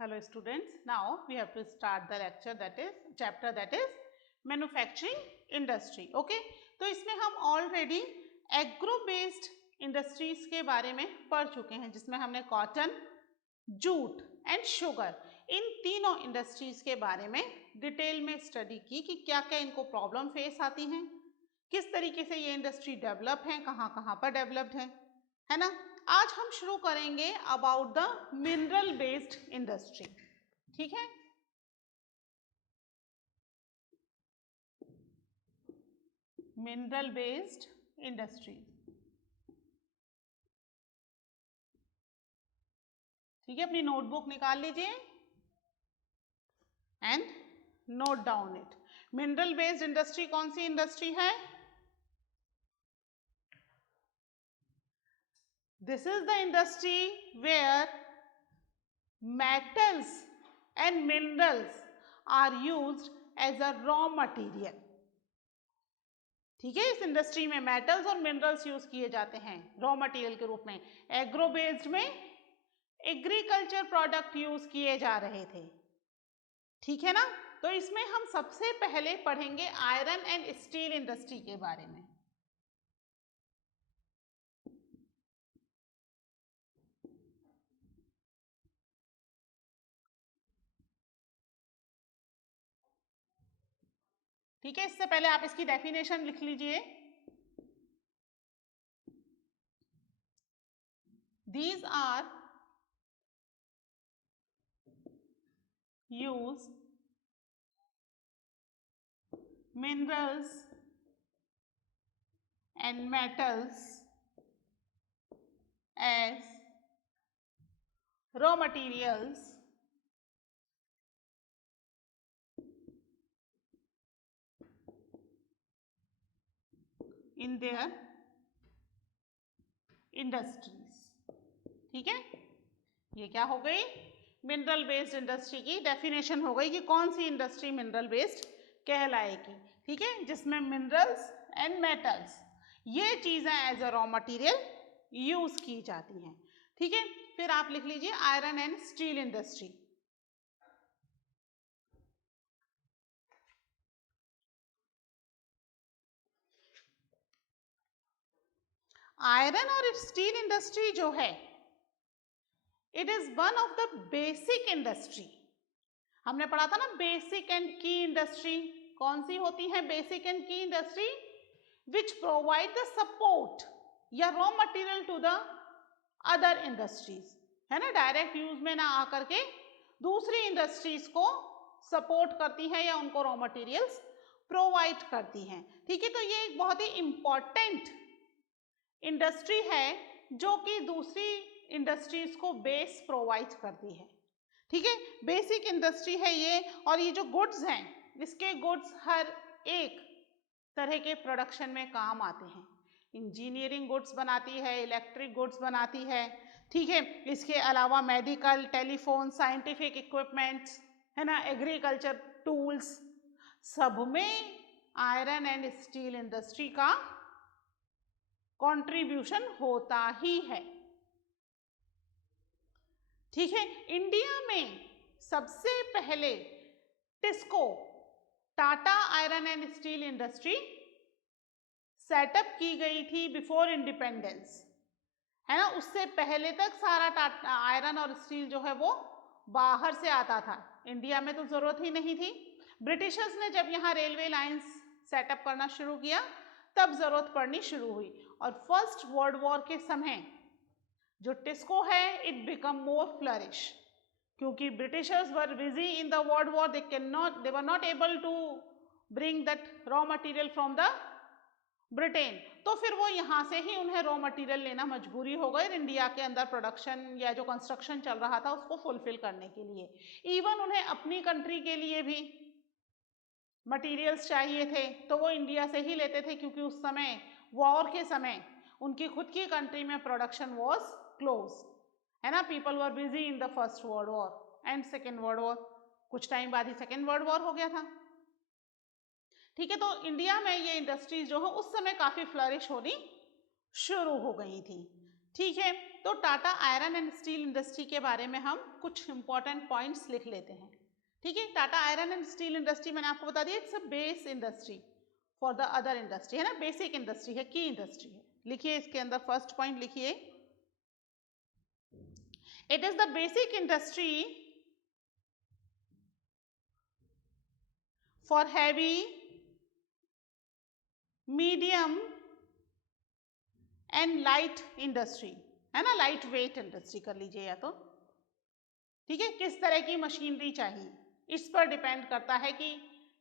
Hello students, now we have to start the lecture that is chapter that is manufacturing industry. Okay, तो इसमें हम already agro based industries के बारे में पढ़ चुके हैं जिसमें हमने cotton, jute and sugar in तीनों इंडस्ट्रीज के बारे में डिटेल में स्टडी की कि क्या क्या इनको प्रॉब्लम फेस आती हैं, किस तरीके से ये इंडस्ट्री डेवलप है, कहाँ कहाँ पर डेवलप्ड है ना। आज हम शुरू करेंगे about the mineral based industry. ठीक है, मिनरल बेस्ड इंडस्ट्री। ठीक है, अपनी नोटबुक निकाल लीजिए and note down it. Mineral based industry कौन सी इंडस्ट्री है? This is the industry where metals and minerals are used as a raw material. ठीक है, इस इंडस्ट्री में मेटल्स और मिनरल्स यूज किए जाते हैं रॉ मटेरियल के रूप में। एग्रो बेस्ड में एग्रीकल्चर प्रोडक्ट यूज किए जा रहे थे। ठीक है ना, तो इसमें हम सबसे पहले पढ़ेंगे आयरन एंड स्टील इंडस्ट्री के बारे में। ठीक है, इससे पहले आप इसकी डेफिनेशन लिख लीजिए। These are used minerals and metals as raw materials in their industries। ठीक है, ये क्या हो गई? मिनरल बेस्ड इंडस्ट्री की डेफिनेशन हो गई कि कौन सी इंडस्ट्री मिनरल बेस्ड कहलाएगी। ठीक है, जिसमें मिनरल्स एंड मेटल्स ये चीजें as a raw material use की जाती हैं। ठीक है, फिर आप लिख लीजिए iron and steel industry. Iron और स्टील इंडस्ट्री जो है it is one of the basic industry. हमने पढ़ा था ना बेसिक एंड की इंडस्ट्री कौन सी होती है? Basic and key industry which provide the support या raw material to the other industries, है ना। डायरेक्ट यूज में ना आकर के दूसरी इंडस्ट्रीज को सपोर्ट करती है या उनको रॉ मटेरियल्स प्रोवाइड करती हैं। ठीक है, तो ये एक बहुत ही इंपॉर्टेंट इंडस्ट्री है जो कि दूसरी इंडस्ट्रीज को बेस प्रोवाइड करती है। ठीक है, बेसिक इंडस्ट्री है ये। और ये जो गुड्स हैं इसके गुड्स हर एक तरह के प्रोडक्शन में काम आते हैं। इंजीनियरिंग गुड्स बनाती है, इलेक्ट्रिक गुड्स बनाती है। ठीक है, इसके अलावा मेडिकल, टेलीफोन, साइंटिफिक इक्विपमेंट्स, है ना, एग्रीकल्चर टूल्स, सब में आयरन एंड स्टील इंडस्ट्री का कंट्रीब्यूशन होता ही है। ठीक है, इंडिया में सबसे पहले TISCO Tata iron and steel industry setup की गई थी बिफोर इंडिपेंडेंस, है ना। उससे पहले तक सारा टाटा आयरन और स्टील जो है वो बाहर से आता था, इंडिया में तो जरूरत ही नहीं थी। ब्रिटिशर्स ने जब यहाँ रेलवे लाइंस सेटअप करना शुरू किया तब जरूरत पड़नी शुरू हुई। और फर्स्ट वर्ल्ड वॉर के समय जो टिस्को है इट बिकम मोर फ्लरिश, क्योंकि Britishers were busy in the world war, they were not able to bring that raw material from the Britain. तो फिर वो यहाँ से ही उन्हें रॉ मटेरियल लेना मजबूरी हो गई इंडिया के अंदर प्रोडक्शन या जो कंस्ट्रक्शन चल रहा था उसको फुलफिल करने के लिए। इवन उन्हें अपनी कंट्री के लिए भी मटेरियल्स चाहिए थे तो वो इंडिया से ही लेते थे, क्योंकि उस समय वॉर के समय उनकी खुद की कंट्री में प्रोडक्शन वॉज क्लोज, है ना। People were busy in the first world war and second world war, कुछ टाइम बाद ही सेकेंड वर्ल्ड वॉर हो गया था। ठीक है, तो इंडिया में ये इंडस्ट्रीज जो है उस समय काफी फ्लरिश होनी शुरू हो गई थी। ठीक है, तो Tata iron and steel industry के बारे में हम कुछ इंपॉर्टेंट पॉइंट्स लिख लेते हैं। ठीक है, Tata iron and steel industry मैंने आपको बता दिया, it's a base industry for the other industry, है ना, बेसिक इंडस्ट्री है, की इंडस्ट्री है। लिखिए इसके अंदर फर्स्ट पॉइंट लिखिए, it is the basic industry for heavy, medium and light industry, है ना, लाइट वेट इंडस्ट्री कर लीजिए या तो। ठीक है, किस तरह की मशीनरी चाहिए इस पर डिपेंड करता है कि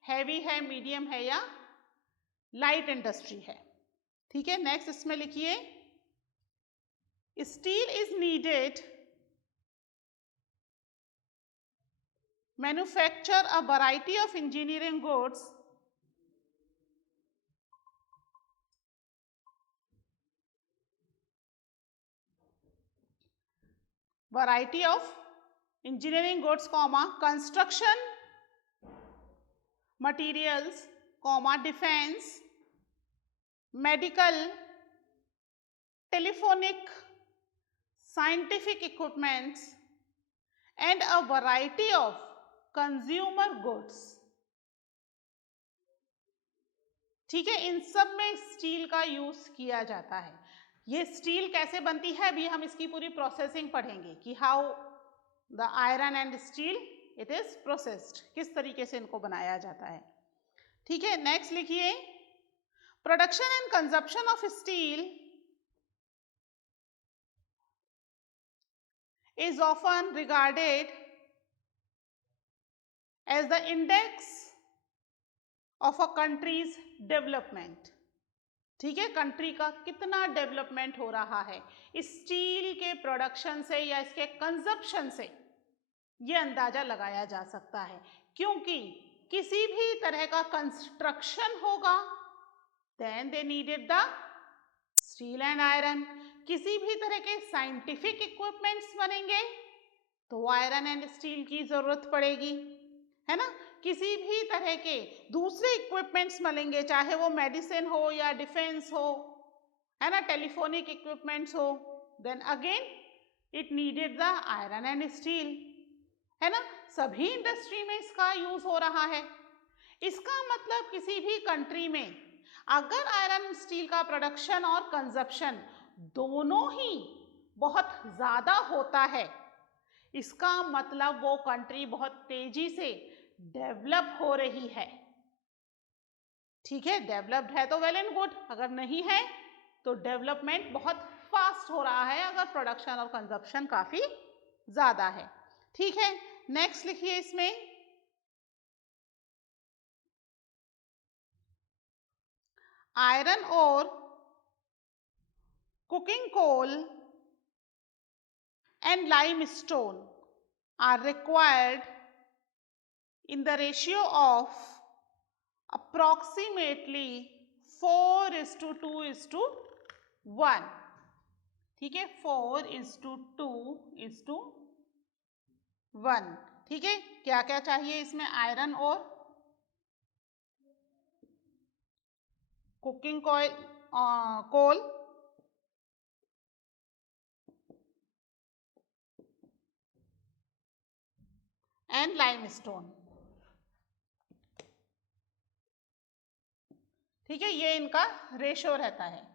हैवी है, मीडियम है या लाइट इंडस्ट्री है। ठीक है, नेक्स्ट इसमें लिखिए, steel is needed manufacture a variety of engineering goods variety of engineering goods, construction materials, defense, medical, telephonic, scientific equipments and a variety of consumer goods। ठीक है, इन सब में स्टील का यूज किया जाता है। ये स्टील कैसे बनती है अभी हम इसकी पूरी प्रोसेसिंग पढ़ेंगे कि how the iron and still it is processed, किस तरीके से इनको बनाया जाता है। ठीक है, नेक्स्ट लिखिए, production and consumption of steel is often regarded as the index of a country's development. ठीक है, कंट्री का कितना डेवलपमेंट हो रहा है स्टील के प्रोडक्शन से या इसके कंजप्शन से, ये अंदाजा लगाया जा सकता है। क्योंकि किसी भी तरह का कंस्ट्रक्शन होगा then they needed the steel and iron, किसी भी तरह के साइंटिफिक इक्विपमेंट्स बनेंगे तो आयरन एंड स्टील की जरूरत पड़ेगी, है ना, किसी भी तरह के दूसरे इक्विपमेंट्स मिलेंगे, चाहे वो मेडिसिन हो या डिफेंस हो, है ना, टेलीफोनिक इक्विपमेंट्स हो, then again it needed the iron and steel, है ना। सभी इंडस्ट्री में इसका यूज हो रहा है। इसका मतलब किसी भी कंट्री में अगर आयरन स्टील का प्रोडक्शन और कंजप्शन दोनों ही बहुत ज्यादा होता है, इसका मतलब वो कंट्री बहुत तेजी से डेवलप हो रही है। ठीक है, डेवलप्ड है तो वेल एंड गुड, अगर नहीं है तो डेवलपमेंट बहुत फास्ट हो रहा है अगर प्रोडक्शन और कंजप्शन काफी ज्यादा है। ठीक है, नेक्स्ट लिखिए इसमें, आयरन और cooking coal and limestone are required in the ratio of approximately 4:2:1। ठीक है, 4:2:1। ठीक है, क्या क्या चाहिए इसमें, आयरन और कुकिंग कोल एंड लाइमस्टोन। ठीक है, ये इनका रेशो रहता है।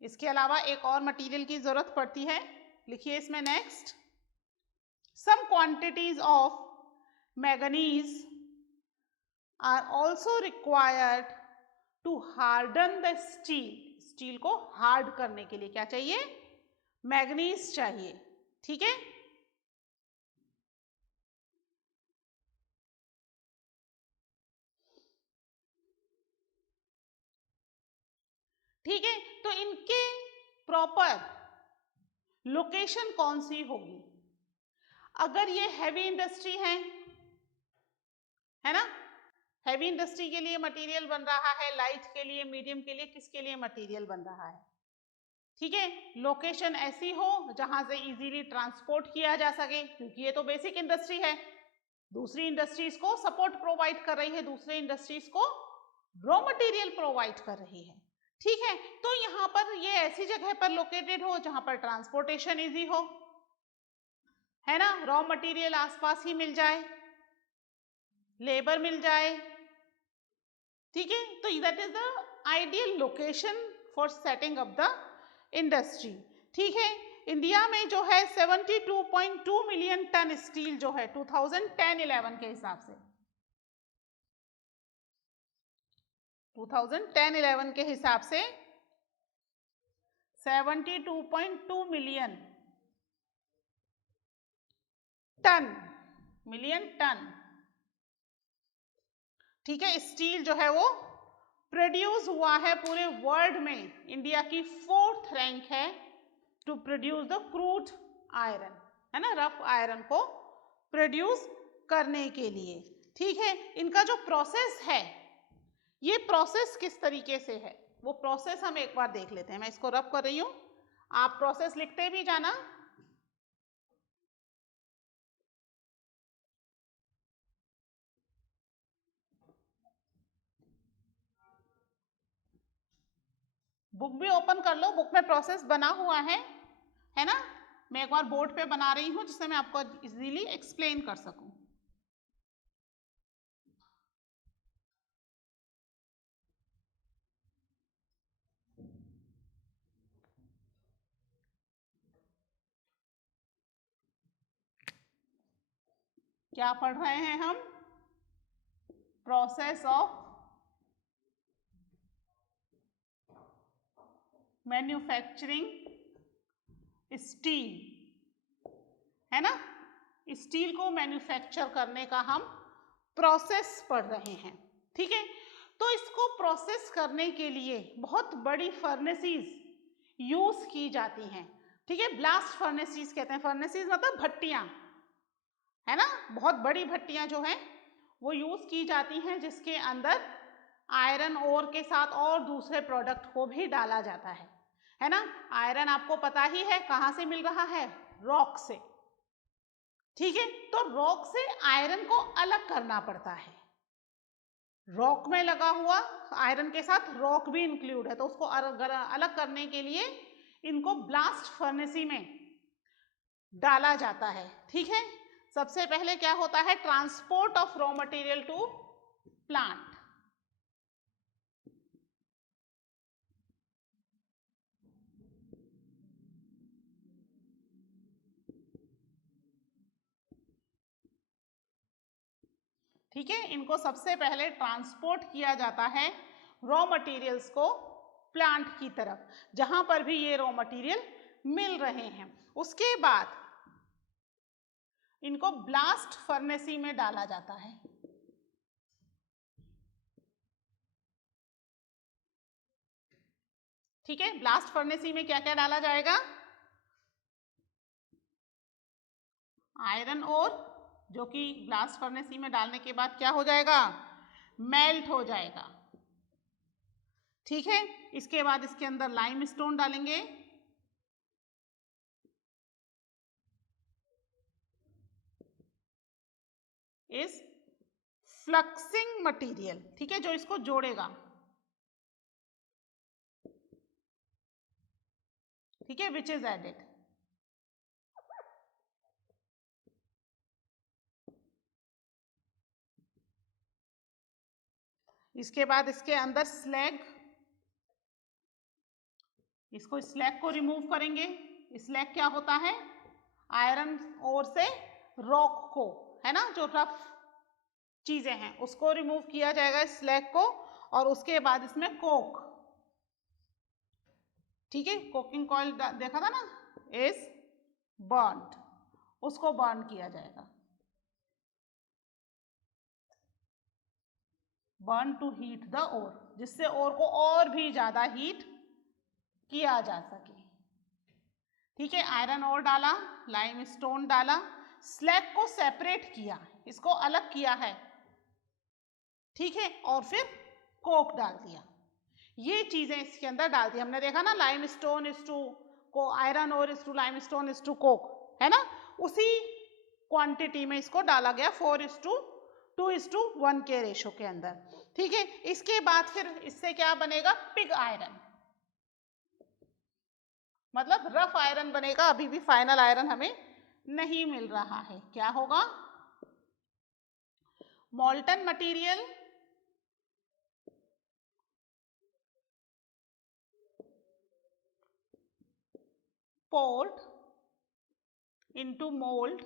इसके अलावा एक और मटेरियल की जरूरत पड़ती है, लिखिए इसमें next, some quantities of manganese are also required to harden the steel. Steel को हार्ड करने के लिए क्या चाहिए, मैंगनीज चाहिए। ठीक है, ठीक है, तो इनके प्रॉपर लोकेशन कौन सी होगी। अगर ये हैवी इंडस्ट्री है ना, हैवी इंडस्ट्री के लिए मटेरियल बन रहा है, लाइट के लिए, मीडियम के लिए, किसके लिए मटेरियल बन रहा है। ठीक है, लोकेशन ऐसी हो जहां से इजीली ट्रांसपोर्ट किया जा सके, क्योंकि ये तो बेसिक इंडस्ट्री है, दूसरी इंडस्ट्रीज को सपोर्ट प्रोवाइड कर रही है, दूसरे इंडस्ट्रीज को रॉ मटेरियल प्रोवाइड कर रही है। ठीक है, तो यहाँ पर ये ऐसी जगह पर लोकेटेड हो जहां पर ट्रांसपोर्टेशन इजी हो, है ना, रॉ मटेरियल आसपास ही मिल जाए, लेबर मिल जाए, ठीक है, तो that is the ideal location for setting up the industry. ठीक है, इंडिया में जो है 72.2 मिलियन टन स्टील जो है 2010-11 के हिसाब से, 2010-11 के हिसाब से 72.2 मिलियन टन, ठीक है, स्टील जो है वो प्रोड्यूस हुआ है पूरे वर्ल्ड में। इंडिया की 4th रैंक है to produce the crude iron, है ना, रफ आयरन को प्रोड्यूस करने के लिए। ठीक है, इनका जो प्रोसेस है, ये प्रोसेस किस तरीके से है वो प्रोसेस हम एक बार देख लेते हैं। मैं इसको रफ कर रही हूं, आप प्रोसेस लिखते भी जाना। बुक भी ओपन कर लो, बुक में प्रोसेस बना हुआ है ना। मैं एक बार बोर्ड पे बना रही हूं जिससे मैं आपको इजीली एक्सप्लेन कर सकूं। क्या पढ़ रहे हैं हम? प्रोसेस ऑफ मैन्युफैक्चरिंग स्टील, है ना, स्टील को मैन्युफैक्चर करने का हम प्रोसेस पढ़ रहे हैं। ठीक है, तो इसको प्रोसेस करने के लिए बहुत बड़ी फर्नेसीज यूज की जाती हैं। ठीक है, ब्लास्ट फर्नेसीज कहते हैं, फर्नेसीज मतलब भट्टियां, है ना, बहुत बड़ी भट्टियां जो हैं वो यूज की जाती हैं, जिसके अंदर आयरन ओर के साथ और दूसरे प्रोडक्ट को भी डाला जाता है ना। आयरन आपको पता ही है कहाँ से मिल रहा है, रॉक से। ठीक है, तो रॉक से आयरन को अलग करना पड़ता है, रॉक में लगा हुआ आयरन के साथ रॉक भी इंक्लूड है, तो उसको अलग करने के लिए इनको ब्लास्ट फर्नेसी में डाला जाता है। ठीक है, सबसे पहले क्या होता है, transport of raw material to plant. ठीक है, इनको सबसे पहले ट्रांसपोर्ट किया जाता है रॉ मटेरियल्स को प्लांट की तरफ, जहां पर भी ये रॉ मटेरियल मिल रहे हैं। उसके बाद इनको ब्लास्ट फर्नेसी में डाला जाता है। ठीक है, ब्लास्ट फर्नेसी में क्या क्या डाला जाएगा, आयरन ओर, जो कि ब्लास्ट फर्नेसी में डालने के बाद क्या हो जाएगा, मेल्ट हो जाएगा। ठीक है, इसके बाद इसके अंदर लाइम स्टोन डालेंगे, इस फ्लक्सिंग मटेरियल, ठीक है, जो इसको जोड़ेगा। ठीक है, विच इज एडेड। इसके बाद इसके अंदर स्लैग, इसको स्लैग को रिमूव करेंगे। स्लैग क्या होता है, आयरन ओर से रॉक को, है ना, जो रफ चीजें हैं उसको रिमूव किया जाएगा स्लैग को, और उसके बाद इसमें कोक, ठीक है, कोकिंग कॉइल देखा था ना, इज बर्न्ड, उसको बर्न किया जाएगा, burn to heat the ore, जिससे ओर को और भी ज्यादा हीट किया जा सके। ठीक है, आयरन ओर डाला, लाइम स्टोन डाला, स्लैग को सेपरेट किया, इसको अलग किया है। ठीक है, और फिर कोक डाल दिया, ये चीजें इसके अंदर डाल दी। हमने देखा ना, लाइम स्टोन इज टू को iron ore is to limestone is to coke, है ना, उसी क्वांटिटी में इसको डाला गया 4:2:1 के रेशो के अंदर। ठीक है, इसके बाद फिर इससे क्या बनेगा, पिग आयरन। मतलब रफ आयरन बनेगा, अभी भी फाइनल आयरन हमें नहीं मिल रहा है। क्या होगा? मॉल्टन material poured into mold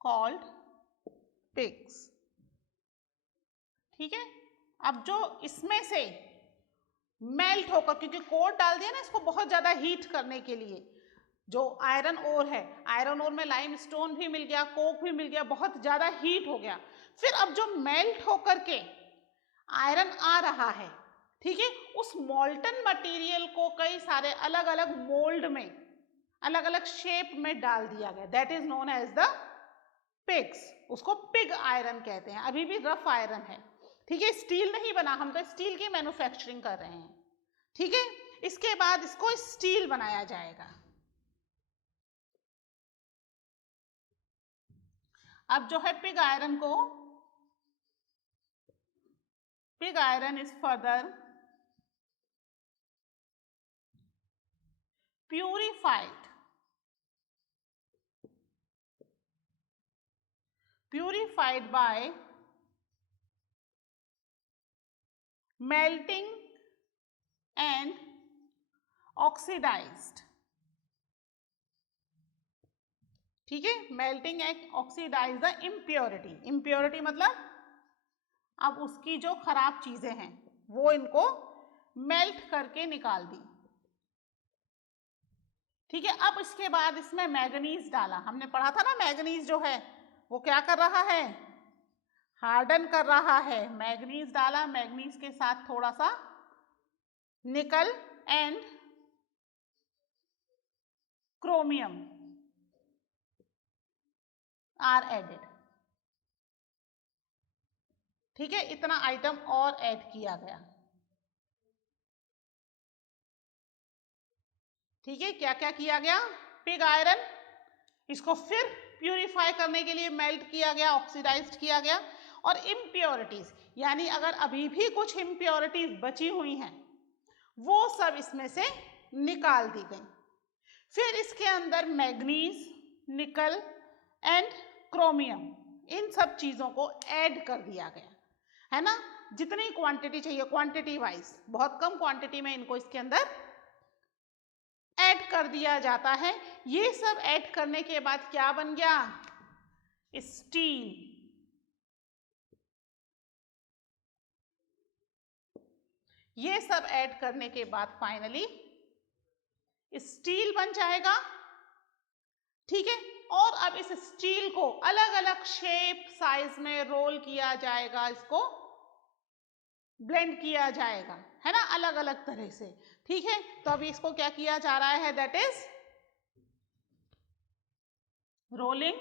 called pigs। ठीक है, अब जो इसमें से मेल्ट होकर, क्योंकि कोट डाल दिया ना इसको बहुत ज्यादा हीट करने के लिए, जो आयरन ओर है, आयरन ओर में लाइम स्टोन भी मिल गया, कोक भी मिल गया, बहुत ज्यादा हीट हो गया। फिर अब जो मेल्ट होकर के आयरन आ रहा है, ठीक है, उस मॉल्टन मटेरियल को कई सारे अलग अलग मोल्ड में, अलग अलग शेप में डाल दिया गया। That is known as the pigs. उसको पिग आयरन कहते हैं। अभी भी रफ आयरन है, ठीक है, स्टील नहीं बना, हम तो स्टील की मैन्युफैक्चरिंग कर रहे हैं, ठीक है। इसके बाद इसको स्टील बनाया जाएगा। अब जो है पिग आयरन को, pig iron is further purified by melting and oxidized। ठीक है, melting and oxidize the impurity. Impurity मतलब अब उसकी जो खराब चीजें हैं वो इनको मेल्ट करके निकाल दी। ठीक है, अब इसके बाद इसमें मैग्नीज डाला। हमने पढ़ा था ना, मैग्नीज जो है वो क्या कर रहा है? हार्डन कर रहा है। मैग्नीज डाला, मैग्नीज के साथ थोड़ा सा निकल एंड क्रोमियम आर एडेड। ठीक है, इतना आइटम और ऐड किया गया। ठीक है, क्या क्या किया गया? पिग आयरन, इसको फिर प्यूरिफाई करने के लिए मेल्ट किया गया, ऑक्सीडाइज्ड किया गया, और इम्प्योरिटीज, यानी अगर अभी भी कुछ इम्प्योरिटीज बची हुई हैं वो सब इसमें से निकाल दी गई। फिर इसके अंदर मैग्नीज, निकल एंड क्रोमियम, इन सब चीजों को ऐड कर दिया गया, है ना। जितनी क्वांटिटी चाहिए, क्वांटिटी वाइज, बहुत कम क्वांटिटी में इनको इसके अंदर ऐड कर दिया जाता है। ये सब ऐड करने के बाद क्या बन गया? स्टील। ये सब ऐड करने के बाद फाइनली स्टील बन जाएगा। ठीक है, और अब इस स्टील को अलग अलग शेप साइज में रोल किया जाएगा, इसको ब्लेंड किया जाएगा, है ना, अलग अलग तरह से। ठीक है, तो अभी इसको क्या किया जा रहा है? That is rolling,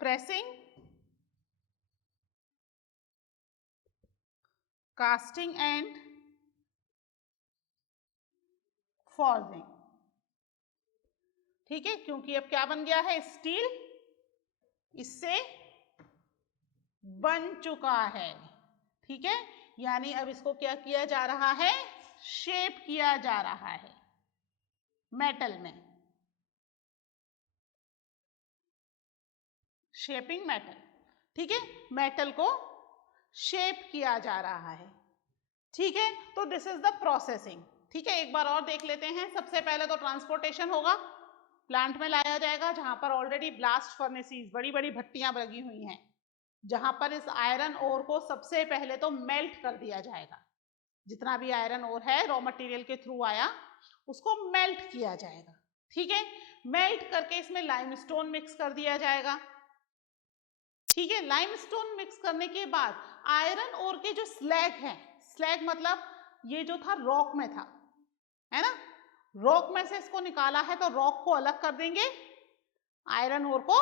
pressing, casting and forging. ठीक है, क्योंकि अब क्या बन गया है? स्टील इससे बन चुका है। ठीक है, यानी अब इसको क्या किया जा रहा है? शेप किया जा रहा है मेटल में, शेपिंग मेटल। ठीक है, मेटल को शेप किया जा रहा है। ठीक है, तो दिस इज द प्रोसेसिंग। ठीक है, एक बार और देख लेते हैं। सबसे पहले तो ट्रांसपोर्टेशन होगा, प्लांट में लाया जाएगा जहां पर ऑलरेडी ब्लास्ट फर्नेसीज, बड़ी बड़ी भट्टियां लगी हुई हैं, जहां पर इस आयरन ओर को सबसे पहले तो मेल्ट कर दिया जाएगा। जितना भी आयरन ओर है रॉ मटेरियल के थ्रू आया, उसको मेल्ट किया जाएगा। ठीक है, मेल्ट करके इसमें लाइमस्टोन मिक्स कर दिया जाएगा। ठीक है, लाइमस्टोन मिक्स करने के बाद आयरन ओर के जो स्लैग है, स्लैग मतलब ये जो था रॉक में था, है ना, रॉक में से इसको निकाला है तो रॉक को अलग कर देंगे, आयरन ओर को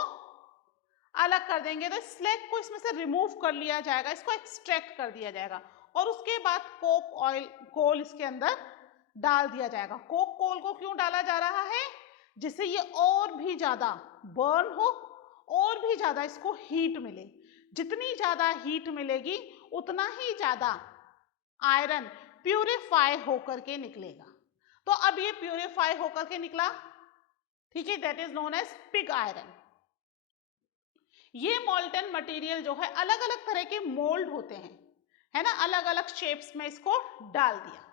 अलग कर देंगे, तो स्लैग को इसमें से रिमूव कर लिया जाएगा, इसको एक्सट्रैक्ट कर दिया जाएगा, और उसके बाद कोक ऑयल, कोल इसके अंदर डाल दिया जाएगा। कोक कोल को क्यों डाला जा रहा है? जिससे ये और भी ज्यादा बर्न हो और भी ज्यादा इसको हीट मिले। जितनी ज्यादा हीट मिलेगी उतना ही ज्यादा आयरन प्यूरिफाई होकर के निकलेगा। तो अब ये प्यूरिफाई होकर के निकला, ठीक है, that is known as pig iron. ये मोल्टन मटेरियल जो है अलग अलग तरह के मोल्ड होते हैं, है ना, अलग अलग शेप्स में इसको डाल दिया,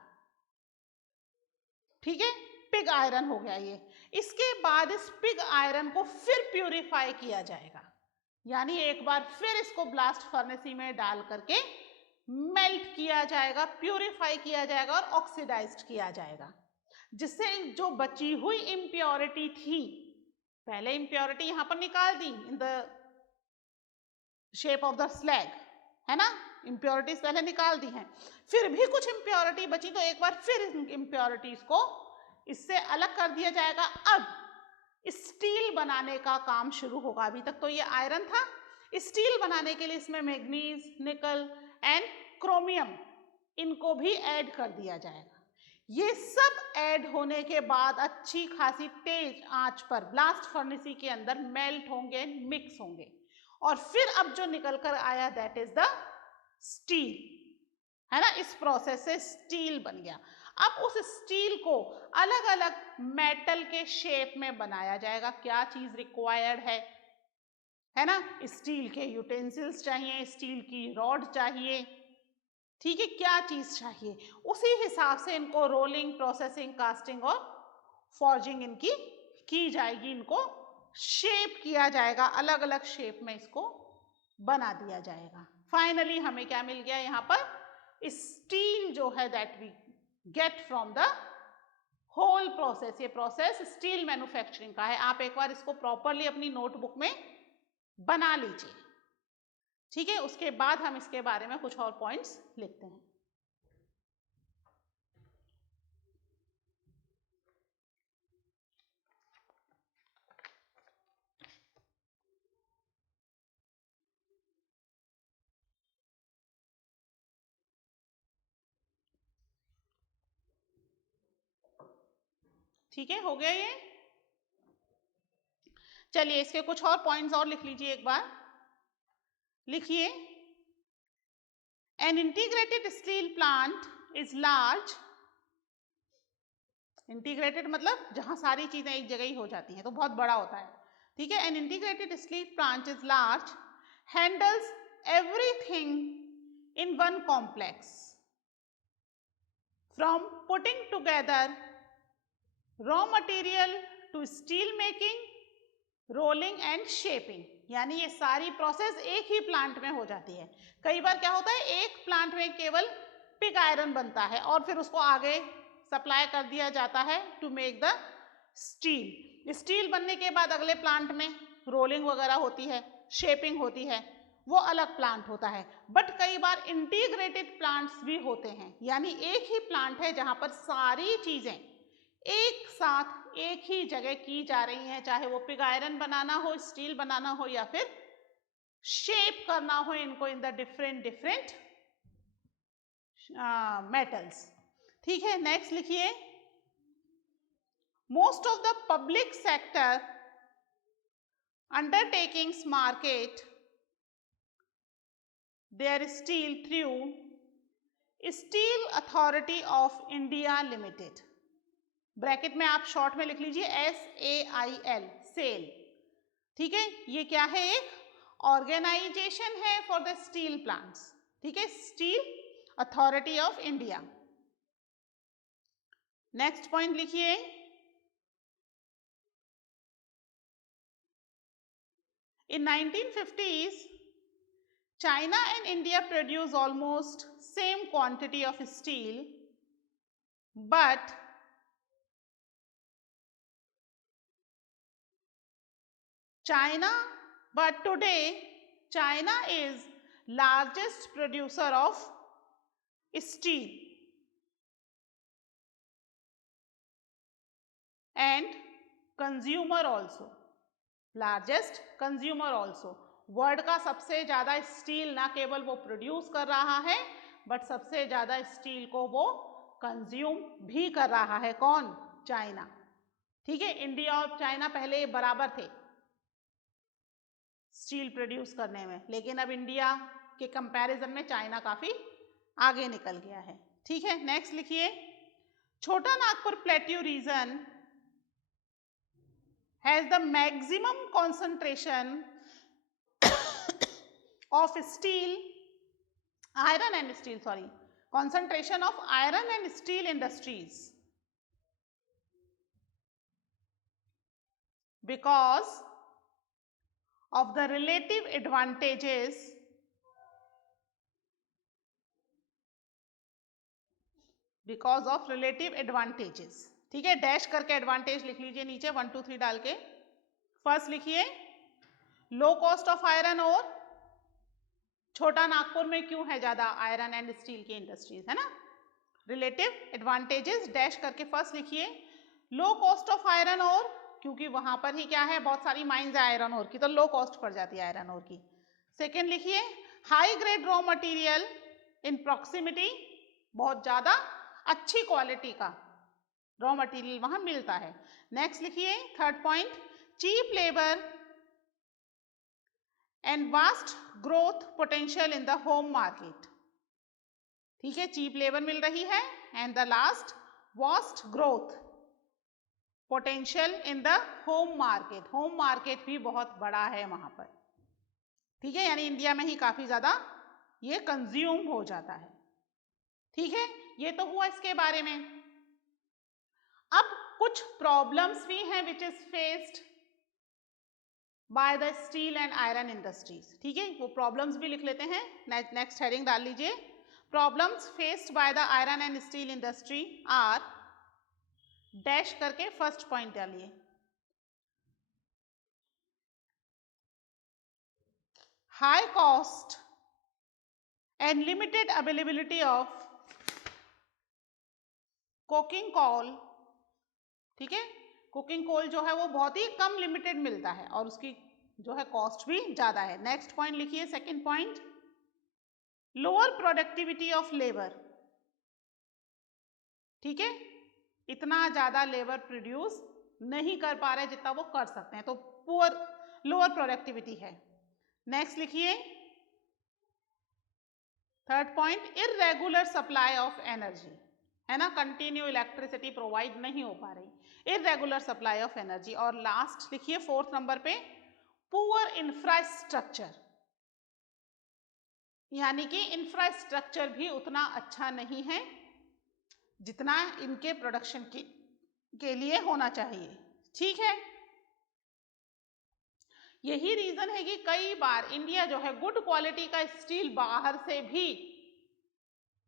ठीक है, पिग आयरन हो गया ये। इसके बाद इस पिग आयरन को फिर प्यूरिफाई किया जाएगा, यानी एक बार फिर इसको ब्लास्ट फर्नेसी में डाल करके मेल्ट किया जाएगा, प्यूरिफाई किया जाएगा और ऑक्सीडाइज्ड किया जाएगा, जिससे जो बची हुई इम्प्योरिटी थी, पहले इम्प्योरिटी यहां पर निकाल दी in the shape of the slag, है ना, इम्प्योरिटीज पहले निकाल दी हैं, फिर भी कुछ इम्प्योरिटी बची तो एक बार फिर इम्प्योरिटीज को इससे अलग कर दिया जाएगा। अब स्टील बनाने का काम शुरू होगा। अभी तक तो ये आयरन था, स्टील बनाने के लिए इसमें मैग्नीज, निकल एंड क्रोमियम, इनको भी ऐड कर दिया जाएगा। ये सब ऐड होने के बाद अच्छी खासी तेज आंच पर ब्लास्ट फर्नेसी के अंदर मेल्ट होंगे, मिक्स होंगे, और फिर अब जो निकल कर आया दैट इज द स्टील, है ना, इस प्रोसेस से स्टील बन गया। अब उस स्टील को अलग अलग मेटल के शेप में बनाया जाएगा। क्या चीज रिक्वायर्ड है ना, स्टील के यूटेंसिल्स चाहिए, स्टील की रॉड चाहिए, ठीक है, क्या चीज चाहिए, उसी हिसाब से इनको रोलिंग, प्रोसेसिंग, कास्टिंग और फॉर्जिंग इनकी की जाएगी, इनको शेप किया जाएगा, अलग अलग शेप में इसको बना दिया जाएगा। फाइनली हमें क्या मिल गया यहाँ पर, स्टील जो है that we get from the whole process. ये प्रोसेस स्टील मैन्युफैक्चरिंग का है। आप एक बार इसको प्रॉपरली अपनी नोटबुक में बना लीजिए, ठीक है, उसके बाद हम इसके बारे में कुछ और पॉइंट्स लिखते हैं। ठीक है, हो गया ये। चलिए इसके कुछ और पॉइंट्स और लिख लीजिए एक बार। लिखिए, N integrated steel plant is large. Integrated मतलब जहां सारी चीजें एक जगह ही हो जाती हैं तो बहुत बड़ा होता है, ठीक है। An integrated steel plant is large, handles everything in one complex, from putting together raw material to steel making, rolling and shaping, यानी ये सारी प्रोसेस एक ही प्लांट में हो जाती है। कई बार क्या होता है, एक प्लांट में केवल पिग आयरन बनता है और फिर उसको आगे सप्लाई कर दिया जाता है to make the steel. Steel बनने के बाद अगले प्लांट में रोलिंग वगैरह होती है, शेपिंग होती है, वो अलग प्लांट होता है। बट कई बार इंटीग्रेटेड प्लांट्स भी होते हैं, यानी एक ही प्लांट है जहां पर सारी चीजें एक साथ एक ही जगह की जा रही हैं, चाहे वो पिग आयरन बनाना हो, स्टील बनाना हो, या फिर शेप करना हो इनको in the different different metals, ठीक है। नेक्स्ट लिखिए, most of the public sector undertakings market their steel through Steel Authority of India Limited. Bracket में आप शॉर्ट में लिख लीजिए SAIL, सेल, ठीक है। ये क्या है, एक ऑर्गेनाइजेशन है फॉर द स्टील प्लांट्स, ठीक है, steel Authority of India. Next point लिखिए, इन 1950s China and India produce almost same quantity of steel, but today China is largest producer of steel and consumer also, largest consumer also। World का सबसे ज्यादा steel ना केवल वो produce कर रहा है बट सबसे ज्यादा स्टील को वो कंज्यूम भी कर रहा है। कौन? चाइना, ठीक है। इंडिया और चाइना पहले बराबर थे, स्टील प्रोड्यूस करने में, लेकिन अब इंडिया के कंपैरिजन में चाइना काफी आगे निकल गया है। ठीक है, नेक्स्ट लिखिए, छोटा Nagpur plateau region has the maximum concentration of steel, iron and steel, sorry, concentration of iron and steel industries because of the relative advantages ठीक है, डैश करके एडवांटेज लिख लीजिए नीचे 1 2 3 डाल के। फर्स्ट लिखिए, लो कॉस्ट ऑफ आयरन और छोटा नागपुर में क्यों है ज्यादा आयरन एंड स्टील की इंडस्ट्रीज, है ना। रिलेटिव एडवांटेजेस डैश करके फर्स्ट लिखिए, लो कॉस्ट ऑफ आयरन और, क्योंकि वहां पर ही क्या है, बहुत सारी माइंस है आयरन ओर की, तो लो कॉस्ट पड़ जाती है आयरन ओर की। सेकेंड लिखिए, high grade raw material in proximity, बहुत ज्यादा अच्छी क्वालिटी का रॉ मटेरियल वहां मिलता है। नेक्स्ट लिखिए, third point, cheap labour and vast growth potential in the home market. ठीक है, चीप लेबर मिल रही है and the last vast growth potential in the home market. Home market भी बहुत बड़ा है वहां पर। ठीक है, यानी इंडिया में ही काफी ज्यादा ये कंज्यूम हो जाता है। ठीक है, ये तो हुआ इसके बारे में। अब कुछ प्रॉब्लम्स भी हैं which is faced by the steel and iron industries. ठीक है, वो प्रॉब्लम्स भी लिख लेते हैं, नेक्स्ट हेडिंग डाल लीजिए, problems faced by the iron and steel industry are, dash करके फर्स्ट पॉइंट डालिए, high cost and limited availability of coking coal. ठीक है, कुकिंग कोल जो है वो बहुत ही कम लिमिटेड मिलता है और उसकी जो है कॉस्ट भी ज्यादा है। नेक्स्ट पॉइंट लिखिए, second point, lower productivity of labour. ठीक है, इतना ज्यादा लेबर प्रोड्यूस नहीं कर पा रहे जितना वो कर सकते हैं, तो पुअर लोअर प्रोडक्टिविटी है। नेक्स्ट लिखिए, third point, irregular supply of energy, है ना, कंटिन्यू इलेक्ट्रिसिटी प्रोवाइड नहीं हो पा रही, इररेगुलर सप्लाई ऑफ एनर्जी। और लास्ट लिखिए फोर्थ नंबर पे, पुअर इंफ्रास्ट्रक्चर, यानी कि इंफ्रास्ट्रक्चर भी उतना अच्छा नहीं है जितना इनके प्रोडक्शन के लिए होना चाहिए। ठीक है, यही रीजन है कि कई बार इंडिया जो है गुड क्वालिटी का स्टील बाहर से भी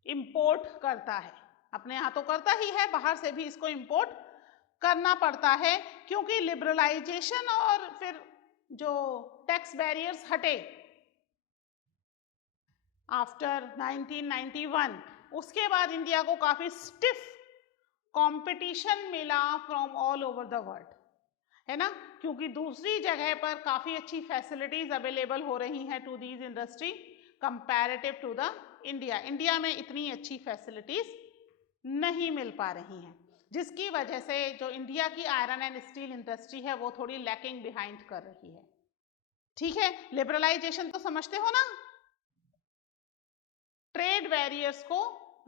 इंपोर्ट करता है, अपने यहाँ तो करता ही है, बाहर से भी इसको इंपोर्ट करना पड़ता है, क्योंकि लिबरलाइजेशन और फिर जो टैक्स बैरियर्स हटे आफ्टर 1991, उसके बाद इंडिया को काफी स्टिफ कंपटीशन मिला from all over the world, है ना, क्योंकि दूसरी जगह पर काफी अच्छी फैसिलिटीज अवेलेबल हो रही हैं to these industry comparative to the India. India में इतनी अच्छी फैसिलिटीज नहीं मिल पा रही हैं, जिसकी वजह से जो इंडिया की आयरन एंड स्टील इंडस्ट्री है वो थोड़ी लैकिंग बिहाइंड कर रही है। ठीक है, लिबरलाइजेशन तो समझते हो ना, ट्रेड बैरियर्स को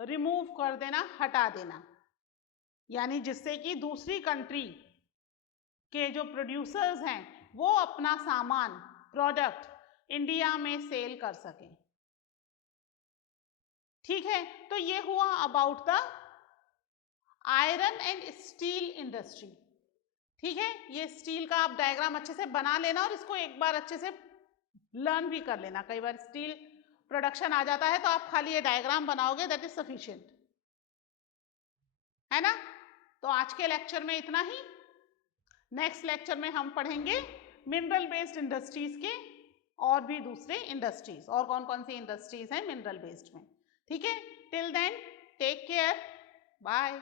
रिमूव कर देना, हटा देना, यानी जिससे कि दूसरी कंट्री के जो प्रोड्यूसर्स हैं वो अपना सामान प्रोडक्ट इंडिया में सेल कर सकें। ठीक है, तो ये हुआ about the iron and steel industry. ठीक है, ये स्टील का आप डायग्राम अच्छे से बना लेना और इसको एक बार अच्छे से लर्न भी कर लेना। कई बार स्टील प्रोडक्शन आ जाता है तो आप खाली ये डायग्राम बनाओगे, दैट इज सफिशिएंट, है ना। तो आज के लेक्चर में इतना ही। नेक्स्ट लेक्चर में हम पढ़ेंगे मिनरल बेस्ड इंडस्ट्रीज के और भी दूसरे इंडस्ट्रीज, और कौन कौन सी इंडस्ट्रीज हैं मिनरल बेस्ड में। ठीक है, till then take care, bye.